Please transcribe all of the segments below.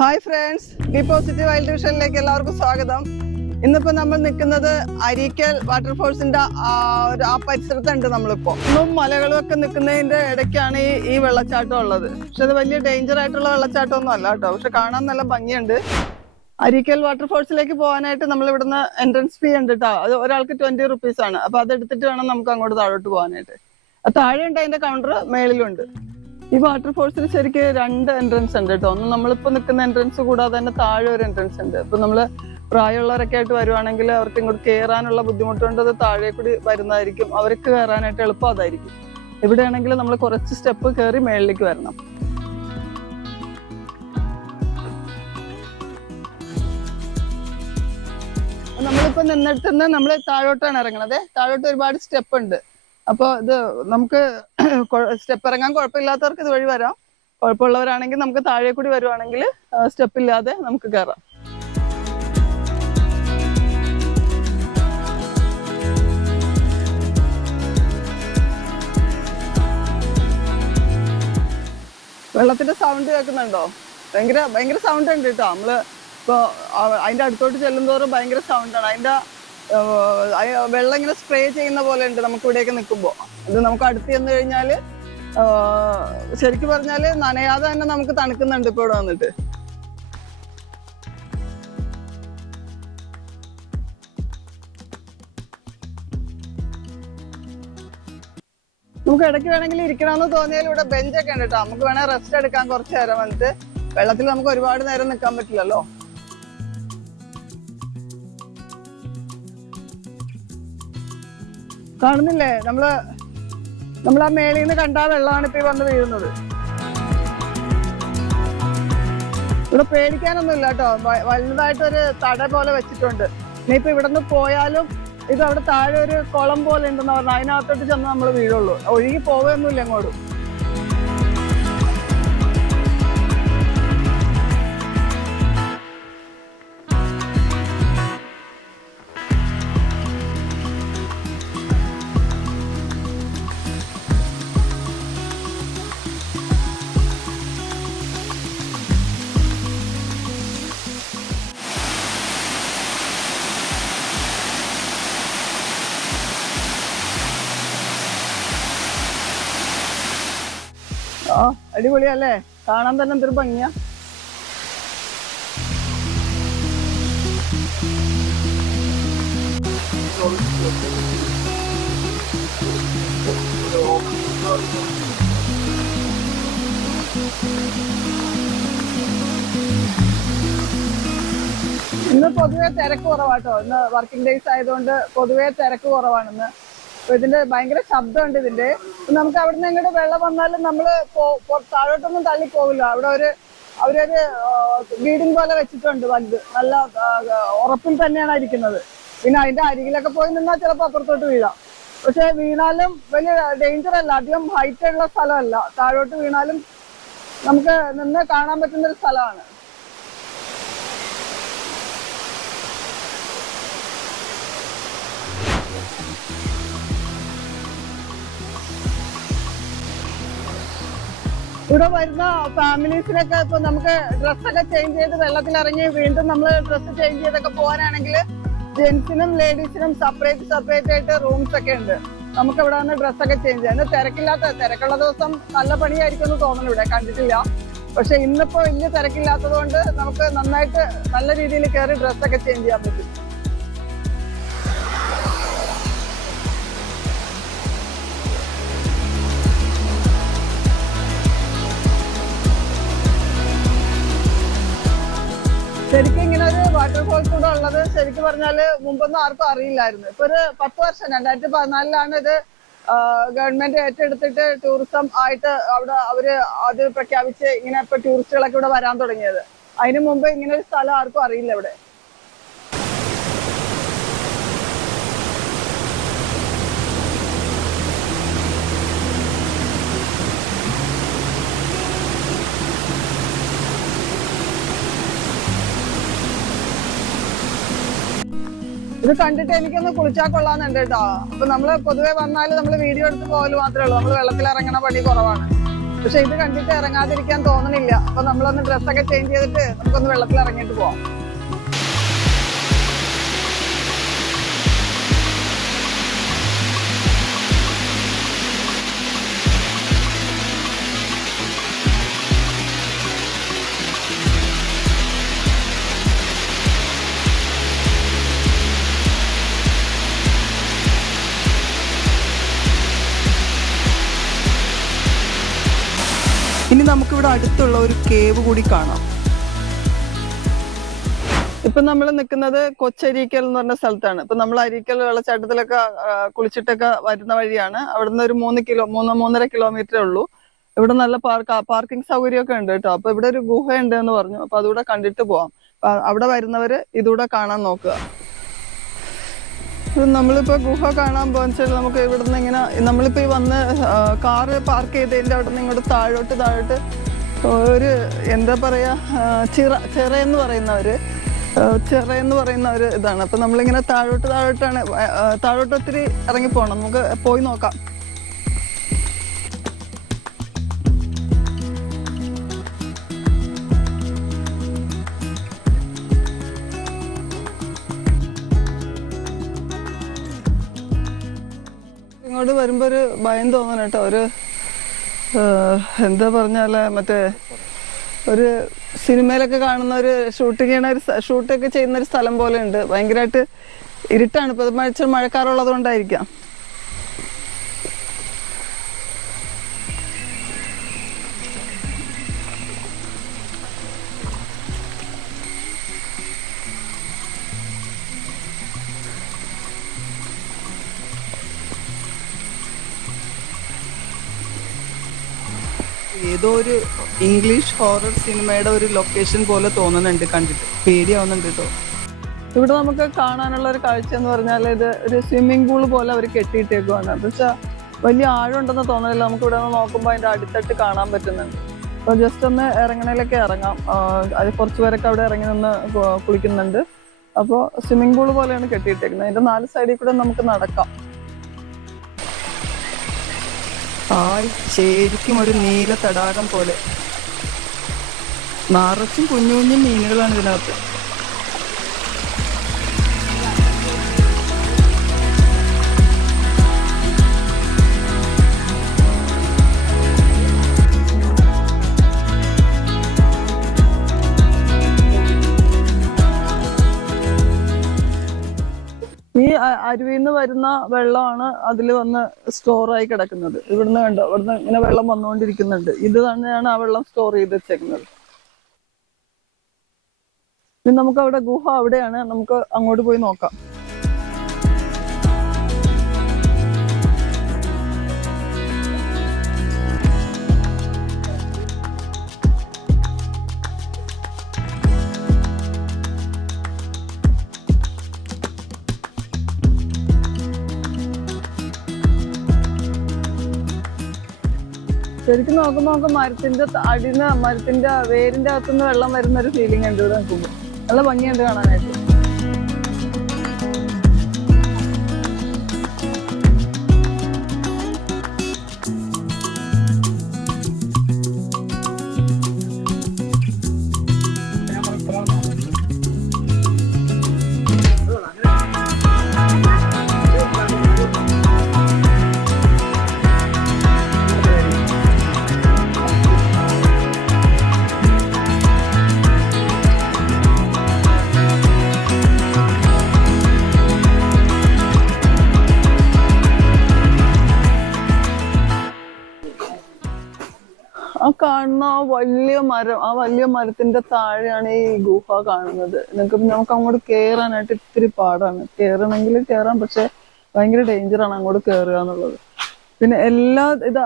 Hi friends, B positive wild വിഷനിലേക്ക് എല്ലാവർക്കും സ്വാഗതം. ഇന്നിപ്പോ നമ്മൾ നിൽക്കുന്നത് അരീക്കൽ വാട്ടർഫോൾസിന്റെ ആ പരിസരത്തുണ്ട്. നമ്മളിപ്പോ ഇന്നും മലകളും ഒക്കെ നിൽക്കുന്നതിന്റെ ഇടയ്ക്കാണ് ഈ വെള്ളച്ചാട്ടം ഉള്ളത്. പക്ഷെ അത് വലിയ ഡേഞ്ചർ ആയിട്ടുള്ള വെള്ളച്ചാട്ടം ഒന്നും അല്ല കേട്ടോ. പക്ഷെ കാണാൻ നല്ല ഭംഗിയുണ്ട്. അരീക്കൽ വാട്ടർഫോൾസിലേക്ക് പോകാനായിട്ട് നമ്മൾ ഇവിടുന്ന് എൻട്രൻസ് ഫീ ഉണ്ട് കേട്ടോ. അത് ഒരാൾക്ക് 20 rupees ആണ്. അപ്പൊ അതെടുത്തിട്ട് വേണം നമുക്ക് അങ്ങോട്ട് താഴോട്ട് പോകാനായിട്ട്. താഴെ ഉണ്ട് അതിന്റെ കൗണ്ടർ, മേളിലുണ്ട്. ഈ വാട്ടർഫോൾസിൽ ശരിക്കും 2 എൻട്രൻസ് ഉണ്ട് കേട്ടോ. ഒന്ന് നമ്മളിപ്പോ നിൽക്കുന്ന എൻട്രൻസ് കൂടാതെ തന്നെ താഴെ ഒരു എൻട്രൻസ് ഉണ്ട്. ഇപ്പൊ നമ്മള് പ്രായമുള്ളവരൊക്കെ ആയിട്ട് വരുവാണെങ്കിൽ അവർക്ക് ഇങ്ങോട്ട് കയറാനുള്ള ബുദ്ധിമുട്ടുണ്ട്. അത് താഴെ കൂടി വരുന്നതായിരിക്കും. അവർക്ക് കയറാനായിട്ട് എളുപ്പം അതായിരിക്കും. ഇവിടെയാണെങ്കിൽ നമ്മൾ കുറച്ച് സ്റ്റെപ്പ് കയറി മേളിലേക്ക് വരണം. നമ്മളിപ്പോ നിന്നിട്ട് നമ്മൾ താഴോട്ടാണ് ഇറങ്ങണത്. താഴോട്ട് ഒരുപാട് സ്റ്റെപ്പ് ഉണ്ട്. അപ്പോൾ ഇത് നമുക്ക് സ്റ്റെപ്പ് ഇറങ്ങാൻ കുഴപ്പമില്ലാത്തവർക്ക് ഇതുവഴി വരാം. കുഴപ്പമുള്ളവരാണെങ്കിൽ നമുക്ക് താഴെ കൂടി വരുവാണെങ്കിൽ സ്റ്റെപ്പ് ഇല്ലാതെ നമുക്ക് കയറാം. വെള്ളത്തിന്റെ സൗണ്ട് കേൾക്കുന്നുണ്ടോ? ഭയങ്കര സൗണ്ട് ഉണ്ട് കേട്ടോ. നമ്മള് ഇപ്പോൾ അതിന്റെ അടുത്തോട്ട് ചെല്ലുന്തോറും ഭയങ്കര സൗണ്ടാണ്. അതിന്റെ വെള്ളം ഇങ്ങനെ സ്പ്രേ ചെയ്യുന്ന പോലെ ഉണ്ട് നമുക്ക് ഇവിടെയൊക്കെ നിൽക്കുമ്പോൾ. അത് നമുക്ക് അടുത്ത് ചെന്ന് കഴിഞ്ഞാൽ ശരിക്കും പറഞ്ഞാല് നനയാതെ തന്നെ നമുക്ക് തണുക്കുന്നുണ്ട് ഇപ്പൊ ഇവിടെ വന്നിട്ട്. നമുക്ക് ഇടയ്ക്ക് വേണമെങ്കിൽ ഇരിക്കണമെന്ന് തോന്നിയാൽ ഇവിടെ ബെഞ്ചൊക്കെ ഉണ്ട് കേട്ടോ. നമുക്ക് വേണേൽ റെസ്റ്റ് എടുക്കാൻ കുറച്ച് നേരം വന്നിട്ട്. വെള്ളത്തിൽ നമുക്ക് ഒരുപാട് നേരം നിൽക്കാൻ പറ്റില്ലല്ലോ. കാണുന്നില്ലേ, നമ്മൾ ആ മേളിൽ നിന്ന് കണ്ട വെള്ളമാണ് ഇപ്പൊ വന്ന് വീഴുന്നത്. ഇവിടെ പേടിക്കാനൊന്നുമില്ല കേട്ടോ. വലുതായിട്ടൊരു തട പോലെ വെച്ചിട്ടുണ്ട്. ഇനിയിപ്പോ ഇവിടെ നിന്ന് പോയാലും ഇത് അവിടെ താഴെ ഒരു കുളം പോലെ ഉണ്ടെന്ന് പറഞ്ഞാൽ അതിനകത്തോട്ട് ചെന്ന് നമ്മൾ വീഴുള്ളൂ. ഒഴുകി പോവുകയൊന്നുമില്ല അങ്ങോട്ടും. അടിപൊളിയല്ലേ, കാണാൻ തന്നെ എന്തൊരു ഭംഗിയാ. ഇന്ന് പൊതുവെ തിരക്ക് കുറവാട്ടോ. ഇന്ന് വർക്കിംഗ് ഡേയ്സ് ആയതുകൊണ്ട് പൊതുവെ തിരക്ക് കുറവാണെന്ന്. അപ്പൊ ഇതിന്റെ ഭയങ്കര ശബ്ദമുണ്ട് ഇതിന്റെ. നമുക്ക് അവിടെ നിന്ന് ഇങ്ങോട്ട് വെള്ളം വന്നാലും നമ്മള് താഴോട്ടൊന്നും തള്ളി പോകില്ല. അവിടെ അവരൊരു വീടിൻ പോലെ വെച്ചിട്ടുണ്ട് വലുത്. നല്ല ഉറപ്പിൽ തന്നെയാണ് ഇരിക്കുന്നത്. പിന്നെ അതിന്റെ അരികിലൊക്കെ പോയി നിന്നാൽ ചിലപ്പോൾ അപ്പുറത്തോട്ട് വീഴാം. പക്ഷെ വീണാലും വലിയ ഡേഞ്ചർ അല്ല. അധികം ഹൈറ്റ് ഉള്ള സ്ഥലമല്ല. താഴോട്ട് വീണാലും നമുക്ക് നിന്ന് കാണാൻ പറ്റുന്ന ഒരു സ്ഥലമാണ്. ഇവിടെ വരുന്ന ഫാമിലീസിനൊക്കെ ഇപ്പൊ നമുക്ക് ഡ്രസ്സൊക്കെ ചേഞ്ച് ചെയ്ത് വെള്ളത്തിലിറങ്ങി വീണ്ടും നമ്മൾ ഡ്രസ്സ് ചേഞ്ച് ചെയ്തൊക്കെ പോകാനാണെങ്കിൽ ജെന്റ്സിനും ലേഡീസിനും സെപ്പറേറ്റ് ആയിട്ട് റൂംസ് ഒക്കെ ഉണ്ട്. നമുക്ക് ഇവിടെ വന്ന് ഡ്രസ്സൊക്കെ ചേഞ്ച് ചെയ്യാം. തിരക്കുള്ള ദിവസം നല്ല പണിയായിരിക്കും എന്ന് തോന്നുന്നു. ഇവിടെ കണ്ടിട്ടില്ല. പക്ഷെ ഇന്നിപ്പോ വലിയ തിരക്കില്ലാത്തത് കൊണ്ട് നമുക്ക് നന്നായിട്ട് നല്ല രീതിയിൽ കയറി ഡ്രസ്സൊക്കെ ചേഞ്ച് ചെയ്യാൻ പറ്റും. ശരിക്കും ഇങ്ങനെ ഒരു വാട്ടർഫോൾസ് കൂടെ ഉള്ളത് ശരിക്കും പറഞ്ഞാല് മുമ്പൊന്നും ആർക്കും അറിയില്ലായിരുന്നു. ഇപ്പൊ ഒരു 10 വർഷം 2014 ഇത് ഗവൺമെന്റ് ഏറ്റെടുത്തിട്ട് ടൂറിസം ആയിട്ട് അവിടെ അത് പ്രഖ്യാപിച്ച് ഇങ്ങനെ ഇപ്പൊ ടൂറിസ്റ്റുകളൊക്കെ ഇവിടെ വരാൻ തുടങ്ങിയത്. അതിനു മുമ്പ് ഇങ്ങനെ ഒരു സ്ഥലം ആർക്കും അറിയില്ല ഇവിടെ. ഇത് കണ്ടിട്ട് എനിക്കൊന്ന് കുളിച്ചാൽ കൊള്ളാന്നുണ്ട് കേട്ടോ. അപ്പൊ നമ്മള് പൊതുവെ വന്നാല് നമ്മള് വീഡിയോ എടുത്ത് പോകല് മാത്രമേ ഉള്ളൂ. നമ്മള് വെള്ളത്തിൽ ഇറങ്ങണ പണി കുറവാണ്. പക്ഷെ ഇത് കണ്ടിട്ട് ഇറങ്ങാതിരിക്കാൻ തോന്നണില്ല. അപ്പൊ നമ്മളൊന്ന് ഡ്രസ്സൊക്കെ ചേഞ്ച് ചെയ്തിട്ട് നമുക്കൊന്ന് വെള്ളത്തിൽ ഇറങ്ങിയിട്ട് പോവാം. ഇനി നമുക്കിവിടെ അടുത്തുള്ള ഒരു കേവ് കൂടി കാണാം. ഇപ്പൊ നമ്മൾ നിൽക്കുന്നത് കൊച്ചരീക്കൽ എന്ന് പറഞ്ഞ സ്ഥലത്താണ്. ഇപ്പൊ നമ്മൾ അരീക്കൽ വെള്ളച്ചാട്ടത്തിലൊക്കെ കുളിച്ചിട്ടൊക്കെ വരുന്ന വഴിയാണ്. അവിടുന്ന് ഒരു 3-3.5 കിലോമീറ്ററേ ഉള്ളൂ. ഇവിടെ നല്ല പാർക്കിംഗ് സൗകര്യമൊക്കെ ഉണ്ട് കേട്ടോ. അപ്പൊ ഇവിടെ ഒരു ഗുഹ ഉണ്ട് എന്ന് പറഞ്ഞു. അപ്പൊ അതുകൂടെ കണ്ടിട്ട് പോവാം. അവിടെ വരുന്നവര് ഇതുകൂടെ കാണാൻ നോക്കുക. നമ്മളിപ്പോ ഗുഹ കാണാൻ പോകാൻ നമുക്ക് ഇവിടുന്ന് ഇങ്ങനെ നമ്മളിപ്പോ ഈ വന്ന് കാറ് പാർക്ക് ചെയ്തതിന്റെ അവിടെ നിന്ന് ഇങ്ങോട്ട് താഴോട്ട് ഒരു എന്താ പറയാ ചിറ എന്ന് പറയുന്ന ഒരു ഇതാണ്. അപ്പൊ നമ്മളിങ്ങനെ താഴോട്ട് ഒത്തിരി ഇറങ്ങി പോകണം. നമുക്ക് പോയി നോക്കാം. ഇങ്ങോട്ട് വരുമ്പോ ഒരു ഭയം തോന്നണം കേട്ടോ. ഒരു എന്താ പറഞ്ഞാല് മറ്റേ ഒരു സിനിമയിലൊക്കെ കാണുന്ന ഒരു ഷൂട്ടൊക്കെ ചെയ്യുന്ന ഒരു സ്ഥലം പോലെ ഉണ്ട്. ഭയങ്കരമായിട്ട് ഇരുട്ടാണ്. ഇപ്പൊ മഴക്കാറുള്ളത് കൊണ്ടായിരിക്കാം. ഏതോ ഒരു ഇംഗ്ലീഷ് ഹൊറർ സിനിമയുടെ ഒരു ലൊക്കേഷൻ പോലെ തോന്നുന്നുണ്ട്. കണ്ടിട്ട് പേടിയാവുന്നുണ്ട് കേട്ടോ. ഇവിടെ നമുക്ക് കാണാനുള്ള ഒരു കാഴ്ച എന്ന് പറഞ്ഞാൽ ഇത് ഒരു സ്വിമ്മിംഗ് പൂൾ പോലെ അവർ കെട്ടിയിട്ടേക്കുവാണ്. പക്ഷെ വലിയ ആഴം ഉണ്ടെന്ന് തോന്നുന്നില്ല. നമുക്ക് ഇവിടെ നിന്ന് നോക്കുമ്പോൾ അതിന്റെ അടിത്തട്ട് കാണാൻ പറ്റുന്നുണ്ട്. അപ്പൊ ജസ്റ്റ് ഒന്ന് ഇറങ്ങണേലൊക്കെ ഇറങ്ങാം. അത് കുറച്ച് പേരൊക്കെ അവിടെ ഇറങ്ങി നിന്ന് കുളിക്കുന്നുണ്ട്. അപ്പോൾ സ്വിമ്മിംഗ് പൂൾ പോലെയാണ് കെട്ടിയിട്ടേക്കുന്നത്. അതിന്റെ 4 സൈഡിൽ കൂടെ നമുക്ക് നടക്കാം. ശരിക്കും ഒരു നീല തടാകം പോലെ നിറച്ചും കുഞ്ഞു കുഞ്ഞു മീനുകളാണ് ഇതിനകത്ത്. ഈ അരുവിന്ന് വരുന്ന വെള്ളമാണ് അതിൽ വന്ന് സ്റ്റോറായി കിടക്കുന്നത്. ഇവിടുന്ന് കണ്ടോ, ഇവിടുന്ന് ഇങ്ങനെ വെള്ളം വന്നുകൊണ്ടിരിക്കുന്നുണ്ട്. ഇത് തന്നെയാണ് ആ വെള്ളം സ്റ്റോർ ചെയ്ത് വെച്ചേക്കുന്നത്. ഇനി നമുക്ക് അവിടെ ഗുഹ അവിടെയാണ്. നമുക്ക് അങ്ങോട്ട് പോയി നോക്കാം. ശരിക്കും നോക്കുമ്പോൾ മരത്തിന്റെ വേരിന്റെ അകത്തുനിന്ന് വെള്ളം വരുന്ന ഒരു ഫീലിംഗ് ഉണ്ട് ഇവിടെ നിൽക്കുമ്പോൾ. നല്ല ഭംഗിയുണ്ട് കാണാനായിട്ട്. കാണുന്ന വലിയ മരത്തിന്റെ താഴെയാണ് ഈ ഗുഹ കാണുന്നത്. നമുക്ക് അങ്ങോട്ട് കേറാനായിട്ട് ഇത്തിരി പാടാണ്. കേറാം, പക്ഷെ ഭയങ്കര ഡേഞ്ചറാണ് അങ്ങോട്ട് കേറുക എന്നുള്ളത്. പിന്നെ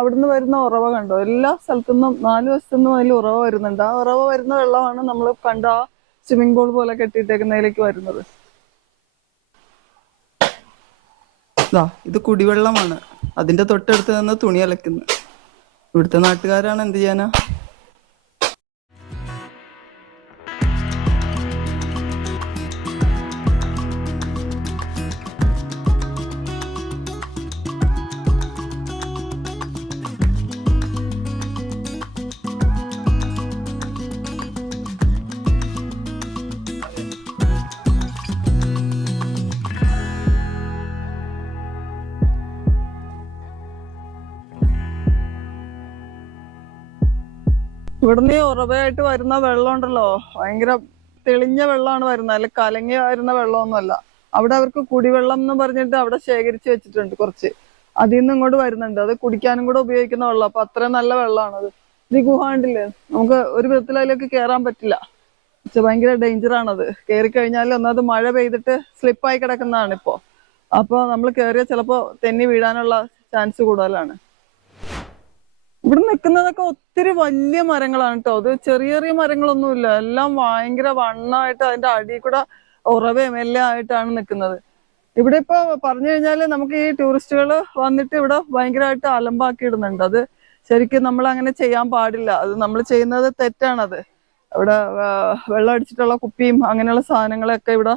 അവിടുന്ന് വരുന്ന ഉറവ കണ്ടോ, എല്ലാ സ്ഥലത്തുനിന്നും 4 വശത്തുനിന്നും അതിൽ ഉറവ വരുന്നുണ്ട്. ആ ഉറവ വരുന്ന വെള്ളമാണ് നമ്മൾ കണ്ട ആ സ്വിമ്മിംഗ് പൂൾ പോലെ കെട്ടിയിട്ടേക്കുന്നതിലേക്ക് വരുന്നത്. ഇത് കുടിവെള്ളമാണ്. അതിന്റെ തൊട്ടടുത്ത് നിന്ന് തുണി അലക്കുന്നു. ഇവിടുത്തെ നാട്ടുകാരാണ്, എന്ത് ചെയ്യാനാ. ഇവിടുന്ന് ഈ ഉറവയായിട്ട് വരുന്ന വെള്ളം ഉണ്ടല്ലോ, ഭയങ്കര തെളിഞ്ഞ വെള്ളമാണ് വരുന്നത്, അല്ല കലങ്ങി വരുന്ന വെള്ളമൊന്നുമല്ല. അവിടെ അവർക്ക് കുടിവെള്ളം എന്ന് പറഞ്ഞിട്ട് അവിടെ ശേഖരിച്ച് വെച്ചിട്ടുണ്ട് കുറച്ച്. അതിൽ നിന്ന് ഇങ്ങോട്ട് വരുന്നുണ്ട്. അത് കുടിക്കാനും കൂടെ ഉപയോഗിക്കുന്ന വെള്ളം. അപ്പൊ അത്രയും നല്ല വെള്ളമാണത്. ഇത് ഈ ഗുഹ ഉണ്ടില്ലേ, നമുക്ക് ഒരു വിധത്തിൽ അതിലേക്ക് കയറാൻ പറ്റില്ല. പക്ഷെ ഭയങ്കര ഡേഞ്ചർ ആണത്. കയറി കഴിഞ്ഞാൽ ഒന്നത് മഴ പെയ്തിട്ട് സ്ലിപ്പായി കിടക്കുന്നതാണ് ഇപ്പോ. അപ്പൊ നമ്മൾ കയറിയ ചിലപ്പോ തെന്നി വീഴാനുള്ള ചാൻസ് കൂടുതലാണ്. ഇവിടെ നിൽക്കുന്നതൊക്കെ ഒത്തിരി വലിയ മരങ്ങളാണ് കേട്ടോ. അത് ചെറിയ ചെറിയ മരങ്ങളൊന്നുമില്ല, എല്ലാം ഭയങ്കര വണ്ണമായിട്ട് അതിന്റെ അടിയിൽ കൂടെ ഉറവയും എല്ലാം ആയിട്ടാണ് നിൽക്കുന്നത്. ഇവിടെ ഇപ്പൊ പറഞ്ഞു കഴിഞ്ഞാല് നമുക്ക് ഈ ടൂറിസ്റ്റുകൾ വന്നിട്ട് ഇവിടെ ഭയങ്കരമായിട്ട് അലമ്പാക്കി ഇടുന്നുണ്ട്. അത് ശരിക്കും നമ്മൾ അങ്ങനെ ചെയ്യാൻ പാടില്ല. അത് നമ്മൾ ചെയ്യുന്നത് തെറ്റാണത്. ഇവിടെ വെള്ളം അടിച്ചിട്ടുള്ള കുപ്പിയും അങ്ങനെയുള്ള സാധനങ്ങളൊക്കെ ഇവിടെ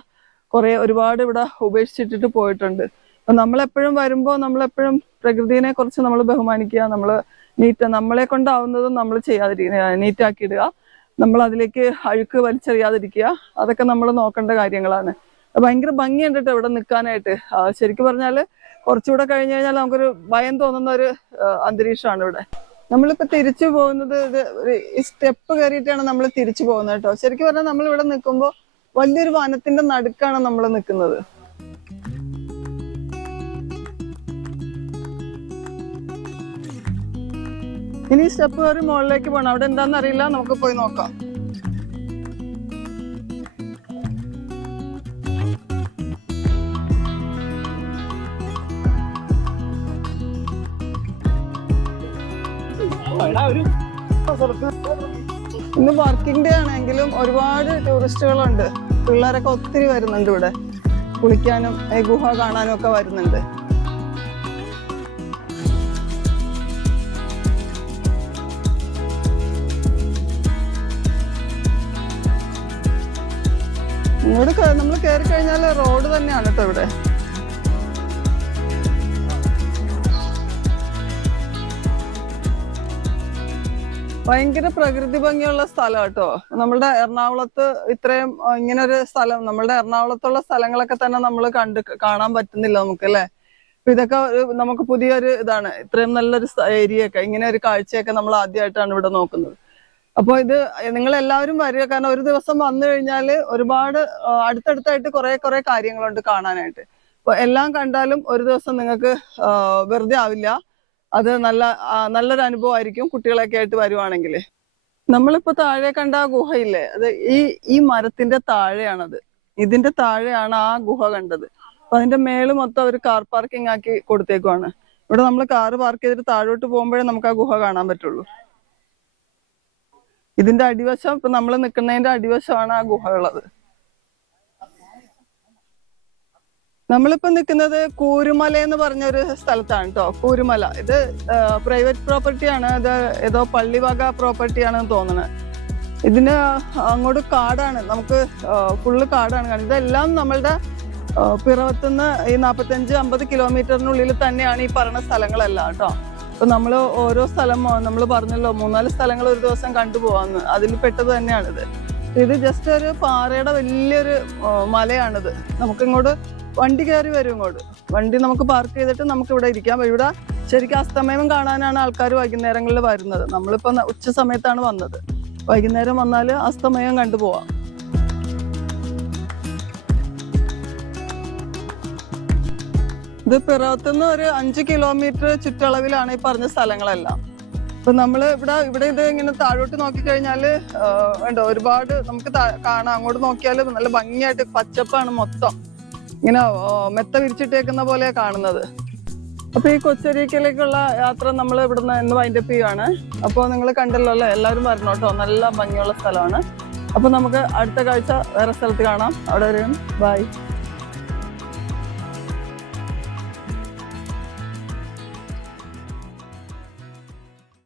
ഒരുപാട് ഇവിടെ ഉപേക്ഷിച്ചിട്ടിട്ട് പോയിട്ടുണ്ട്. അപ്പൊ നമ്മളെപ്പോഴും വരുമ്പോൾ നമ്മളെപ്പോഴും പ്രകൃതിനെ കുറിച്ച് നമ്മൾ ബഹുമാനിക്കുക. നമ്മളെ കൊണ്ടാവുന്നതും നമ്മൾ നീറ്റാക്കി ഇടുക. നമ്മൾ അതിലേക്ക് അഴുക്ക് വലിച്ചെറിയാതിരിക്കുക. അതൊക്കെ നമ്മൾ നോക്കേണ്ട കാര്യങ്ങളാണ്. ഭയങ്കര ഭംഗിയുണ്ട് കേട്ടോ ഇവിടെ നിൽക്കാനായിട്ട്. ശരിക്കും പറഞ്ഞാൽ കുറച്ചുകൂടെ കഴിഞ്ഞു കഴിഞ്ഞാൽ നമുക്കൊരു ഭയം തോന്നുന്ന ഒരു അന്തരീക്ഷമാണ് ഇവിടെ. നമ്മളിപ്പോ തിരിച്ചു പോകുന്നത് ഈ സ്റ്റെപ്പ് കയറിയിട്ടാണ് നമ്മൾ തിരിച്ചു പോകുന്നത് കേട്ടോ. ശരിക്കും പറഞ്ഞാൽ നമ്മൾ ഇവിടെ നിൽക്കുമ്പോൾ വലിയൊരു വനത്തിന്റെ നടുക്കാണ് നമ്മൾ നിൽക്കുന്നത്. ഇനി സ്റ്റെപ്പ് കയറി മുകളിലേക്ക് പോകണം. അവിടെ എന്താണെന്ന് അറിയില്ല, നമുക്ക് പോയി നോക്കാം. ഇന്ന് വർക്കിംഗ് ഡേ ആണെങ്കിലും ഒരുപാട് ടൂറിസ്റ്റുകളുണ്ട്. പിള്ളേരൊക്കെ ഒത്തിരി വരുന്നുണ്ട് ഇവിടെ കുളിക്കാനും ഈ ഗുഹ കാണാനും ഒക്കെ വരുന്നുണ്ട്. ഇങ്ങോട്ട് നമ്മൾ കയറി കഴിഞ്ഞാൽ റോഡ് തന്നെയാണ് കേട്ടോ ഇവിടെ. ഭയങ്കര പ്രകൃതി ഭംഗിയുള്ള സ്ഥലം കേട്ടോ. നമ്മളുടെ എറണാകുളത്ത് ഇത്രയും ഇങ്ങനെ ഒരു സ്ഥലം, നമ്മളുടെ എറണാകുളത്തുള്ള സ്ഥലങ്ങളൊക്കെ തന്നെ നമ്മൾ കാണാൻ പറ്റുന്നില്ല നമുക്ക്, അല്ലെ? അപ്പൊ ഇതൊക്കെ നമുക്ക് പുതിയൊരു ഇതാണ്. ഇത്രയും നല്ലൊരു ഏരിയ ഒക്കെ, ഇങ്ങനെ ഒരു കാഴ്ചയൊക്കെ നമ്മൾ ആദ്യമായിട്ടാണ് ഇവിടെ നോക്കുന്നത്. അപ്പൊ ഇത് നിങ്ങൾ എല്ലാവരും വരിക. കാരണം ഒരു ദിവസം വന്നു കഴിഞ്ഞാൽ ഒരുപാട് അടുത്തടുത്തായിട്ട് കുറെ കാര്യങ്ങളുണ്ട് കാണാനായിട്ട്. അപ്പൊ എല്ലാം കണ്ടാലും ഒരു ദിവസം നിങ്ങൾക്ക് വെറുതെ ആവില്ല. അത് നല്ലൊരു അനുഭവമായിരിക്കും കുട്ടികളൊക്കെ ആയിട്ട് വരുവാണെങ്കിൽ. നമ്മളിപ്പോ താഴെ കണ്ട ആ ഗുഹയില്ലേ, അത് ഈ മരത്തിന്റെ താഴെയാണത്. ഇതിന്റെ താഴെയാണ് ആ ഗുഹ കണ്ടത്. അപ്പൊ അതിന്റെ മേല് മൊത്തം അവർ കാർ പാർക്കിംഗ് ആക്കി കൊടുത്തേക്കുവാണ്. ഇവിടെ നമ്മൾ കാറ് പാർക്ക് ചെയ്തിട്ട് താഴോട്ട് പോകുമ്പോഴേ നമുക്ക് ആ ഗുഹ കാണാൻ പറ്റുള്ളൂ. ഇതിന്റെ അടിവശം, ഇപ്പൊ നമ്മൾ നിൽക്കുന്നതിന്റെ അടിവശമാണ് ആ ഗുഹ ഉള്ളത്. നമ്മളിപ്പോ നിൽക്കുന്നത് കൂരുമല എന്ന് പറഞ്ഞൊരു സ്ഥലത്താണ് കേട്ടോ. കൂരുമല ഇത് പ്രൈവറ്റ് പ്രോപ്പർട്ടിയാണ്. ഇത് ഏതോ പള്ളിവക പ്രോപ്പർട്ടിയാണെന്ന് തോന്നുന്നത്. ഇതിന് അങ്ങോട്ട് കാടാണ്, നമുക്ക് ഫുള്ള് കാടാണ് കാണുന്നത്. ഇതെല്ലാം നമ്മളുടെ പിറവത്തുനിന്ന് ഈ 45-50 കിലോമീറ്ററിനുള്ളിൽ തന്നെയാണ് ഈ പറഞ്ഞ സ്ഥലങ്ങളെല്ലാം കേട്ടോ. അപ്പൊ നമ്മള് ഓരോ സ്ഥലം നമ്മൾ പറഞ്ഞല്ലോ 3-4 സ്ഥലങ്ങൾ ഒരു ദിവസം കണ്ടുപോവാന്ന്, അതിൽ പെട്ടത് തന്നെയാണിത്. ഇത് ജസ്റ്റ് ഒരു പാറയുടെ വലിയൊരു മലയാണിത്. നമുക്കിങ്ങോട്ട് വണ്ടി കയറി വരും. ഇങ്ങോട്ട് വണ്ടി നമുക്ക് പാർക്ക് ചെയ്തിട്ട് നമുക്ക് ഇവിടെ ഇരിക്കാം. ഇവിടെ ശരിക്കും അസ്തമയം കാണാനാണ് ആൾക്കാർ വൈകുന്നേരങ്ങളിൽ വരുന്നത്. നമ്മളിപ്പോ ഉച്ച സമയത്താണ് വന്നത്. വൈകുന്നേരം വന്നാൽ അസ്തമയം കണ്ടുപോവാം. ഇത് പിറവത്തുനിന്ന് ഒരു 5 കിലോമീറ്റർ ചുറ്റളവിലാണ് ഈ പറഞ്ഞ സ്ഥലങ്ങളെല്ലാം. അപ്പൊ നമ്മള് ഇവിടെ ഇത് ഇങ്ങനെ താഴോട്ട് നോക്കിക്കഴിഞ്ഞാല് ഉണ്ടോ ഒരുപാട് നമുക്ക് കാണാം. അങ്ങോട്ട് നോക്കിയാൽ നല്ല ഭംഗിയായിട്ട് പച്ചപ്പാണ് മൊത്തം. ഇങ്ങനെ മെത്ത വിരിച്ചിട്ടേക്കുന്ന പോലെ കാണുന്നത്. അപ്പൊ ഈ കൊച്ചരീക്കലേക്കുള്ള യാത്ര നമ്മൾ ഇവിടുന്ന് ഇന്ന് വൈൻഡപ്പ് ചെയ്യുവാണ്. അപ്പോൾ നിങ്ങൾ കണ്ടല്ലോ അല്ലേ, എല്ലാവരും വരണം കേട്ടോ. നല്ല ഭംഗിയുള്ള സ്ഥലമാണ്. അപ്പൊ നമുക്ക് അടുത്ത കാഴ്ച വേറെ സ്ഥലത്ത് കാണാം. അവിടെ വരെയും ബൈ.